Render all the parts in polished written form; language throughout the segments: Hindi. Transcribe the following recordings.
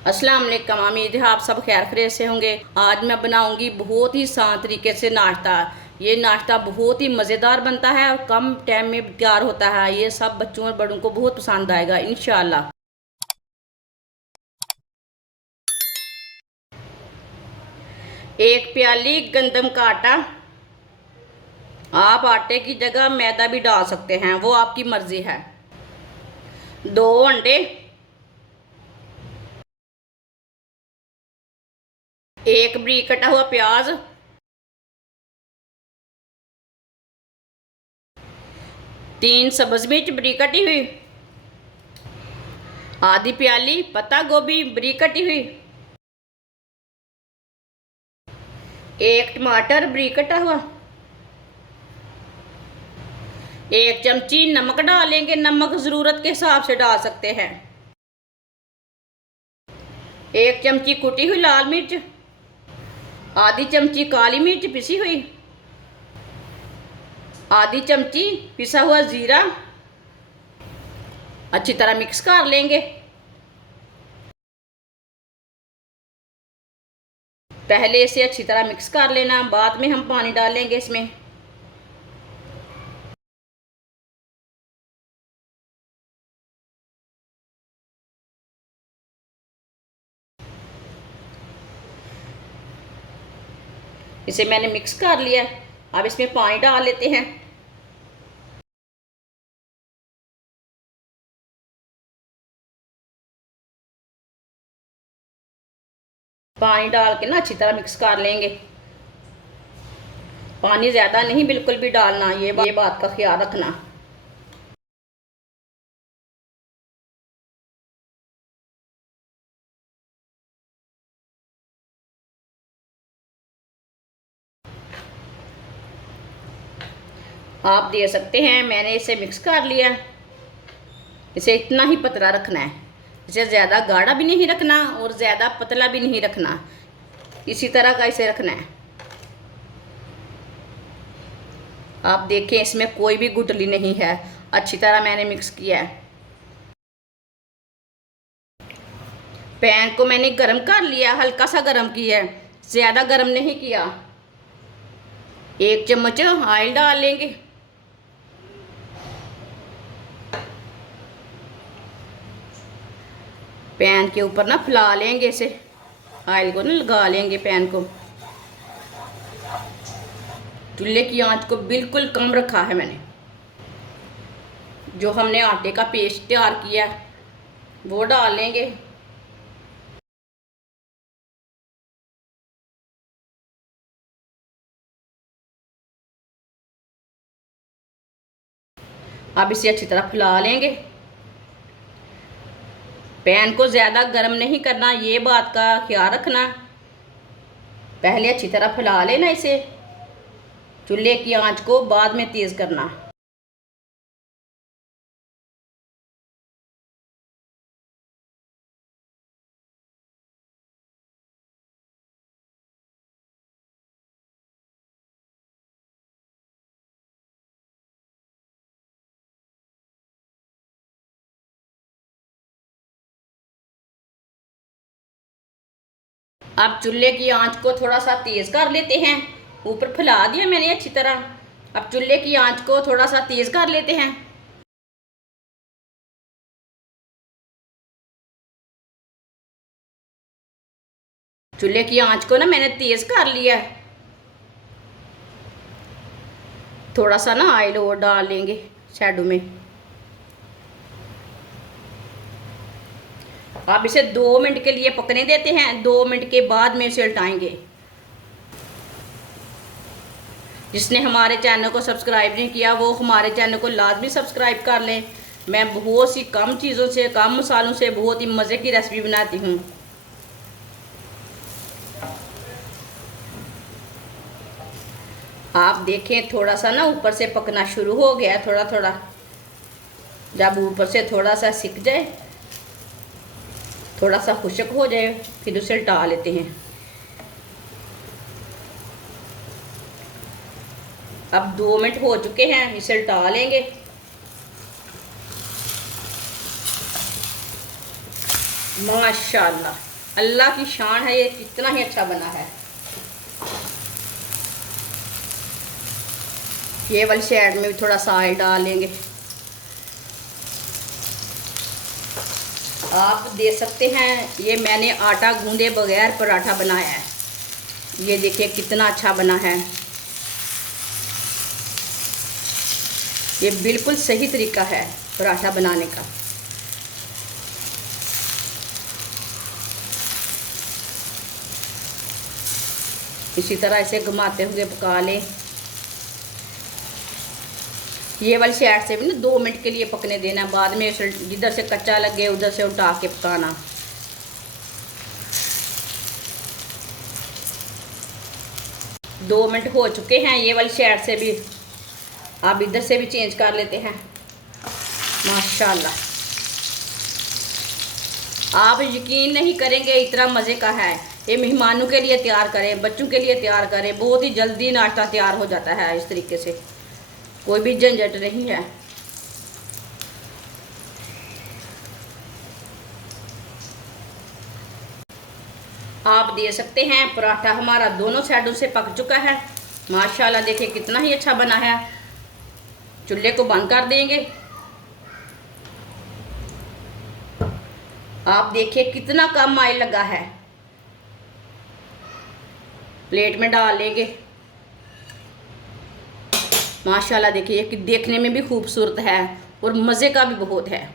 अस्सलाम वालेकुम। उम्मीद है आप सब खैर खैरियत से होंगे। आज मैं बनाऊंगी बहुत ही आसान तरीके से नाश्ता। ये नाश्ता बहुत ही मज़ेदार बनता है और कम टाइम में तैयार होता है। ये सब बच्चों और बड़ों को बहुत पसंद आएगा इंशाल्लाह। एक प्याली गंदम का आटा, आप आटे की जगह मैदा भी डाल सकते हैं, वो आपकी मर्जी है। 2 अंडे, 1 बारीक कटा हुआ प्याज, 3 सब्ज़ मिर्च बारीक कटी हुई, आधी प्याली पत्ता गोभी बारीक कटी हुई, 1 टमाटर बारीक कटा हुआ, 1 चमची नमक डालेंगे। नमक ज़रूरत के हिसाब से डाल सकते हैं। 1 चमची कुटी हुई लाल मिर्च, आधी चमची काली मिर्च पिसी हुई, आधी चमची पिसा हुआ ज़ीरा। अच्छी तरह मिक्स कर लेंगे। पहले इसे अच्छी तरह मिक्स कर लेना, बाद में हम पानी डालेंगे इसमें। इसे मैंने मिक्स कर लिया। अब इसमें पानी डाल लेते हैं। पानी डाल के ना अच्छी तरह मिक्स कर लेंगे। पानी ज़्यादा नहीं बिल्कुल भी डालना, ये बात का ख्याल रखना। आप दे सकते हैं, मैंने इसे मिक्स कर लिया। इसे इतना ही पतला रखना है, इसे ज़्यादा गाढ़ा भी नहीं रखना और ज़्यादा पतला भी नहीं रखना, इसी तरह का इसे रखना है। आप देखें इसमें कोई भी गुठली नहीं है। अच्छी तरह मैंने मिक्स किया है। पैन को मैंने गरम कर लिया, हल्का सा गरम किया है, ज़्यादा गरम नहीं किया। 1 चम्मच ऑयल डाल लेंगे। पैन के ऊपर ना फैला लेंगे इसे, ऑयल को ना लगा लेंगे पैन को। चूल्हे की आंच को बिल्कुल कम रखा है मैंने। जो हमने आटे का पेस्ट तैयार किया वो डाल लेंगे। अब इसे अच्छी तरह फैला लेंगे। पैन को ज़्यादा गर्म नहीं करना, ये बात का ख्याल रखना। पहले अच्छी तरह फैला लेना इसे। चूल्हे की आंच को बाद में तेज़ करना। अब चूल्हे की आंच को थोड़ा सा तेज़ कर लेते हैं। ऊपर फैला दिया मैंने अच्छी तरह। अब चूल्हे की आंच को थोड़ा सा तेज़ कर लेते हैं। चूल्हे की आंच को ना मैंने तेज़ कर लिया है। थोड़ा सा ना ऑयल और डाल लेंगे शैडो में। अब इसे 2 मिनट के लिए पकने देते हैं। 2 मिनट के बाद में इसे उल्टाएंगे। जिसने हमारे चैनल को सब्सक्राइब नहीं किया वो हमारे चैनल को लाजमी सब्सक्राइब कर लें। मैं बहुत सी कम चीज़ों से, कम मसालों से बहुत ही मज़े की रेसिपी बनाती हूँ। आप देखें थोड़ा सा ना ऊपर से पकना शुरू हो गया है, थोड़ा थोड़ा। जब ऊपर से थोड़ा सा सिक जाए, थोड़ा सा खुश्क हो जाए, फिर उसे उल्टा लेते हैं। अब 2 मिनट हो चुके हैं, इसे उल्टा लेंगे। माशाल्लाह अल्लाह की शान है, ये कितना ही अच्छा बना है। ये वाली साइड में भी थोड़ा सा ऑयल डाल लेंगे। आप दे सकते हैं, ये मैंने आटा गूंदे बगैर पराठा बनाया है। ये देखिए कितना अच्छा बना है। ये बिल्कुल सही तरीका है पराठा बनाने का। इसी तरह इसे घुमाते हुए पका लें। ये वाली साइड से भी ना 2 मिनट के लिए पकने देना, बाद में जिधर से कच्चा लगे उधर से उठा के पकाना। दो मिनट हो चुके हैं। ये वाली साइड से भी अब इधर से भी चेंज कर लेते हैं। माशाल्लाह, आप यकीन नहीं करेंगे इतना मज़े का है। ये मेहमानों के लिए तैयार करें, बच्चों के लिए तैयार करें, बहुत ही जल्दी नाश्ता तैयार हो जाता है। इस तरीके से कोई भी झंझट नहीं है। आप दे सकते हैं। पराठा हमारा दोनों साइडों से पक चुका है। माशाल्लाह, देखिए कितना ही अच्छा बना है। चूल्हे को बंद कर देंगे। आप देखिए कितना कम ऑयल लगा है। प्लेट में डाल लेंगे। माशाल्लाह, देखिए ये देखने में भी खूबसूरत है और मज़े का भी बहुत है।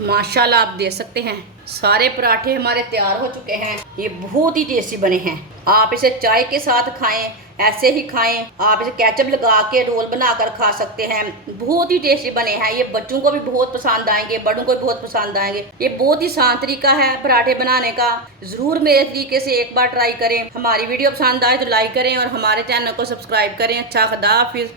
माशाल्लाह, आप देख सकते हैं सारे पराठे हमारे तैयार हो चुके हैं। ये बहुत ही टेस्टी बने हैं। आप इसे चाय के साथ खाएं, ऐसे ही खाएं। आप इसे केचप लगा के रोल बनाकर खा सकते हैं। बहुत ही टेस्टी बने हैं। ये बच्चों को भी बहुत पसंद आएंगे, बड़ों को भी बहुत पसंद आएंगे। ये बहुत ही आसान तरीका है पराठे बनाने का। ज़रूर मेरे तरीके से एक बार ट्राई करें। हमारी वीडियो पसंद आए तो लाइक करें और हमारे चैनल को सब्सक्राइब करें। अच्छा, खुदा हाफिज़।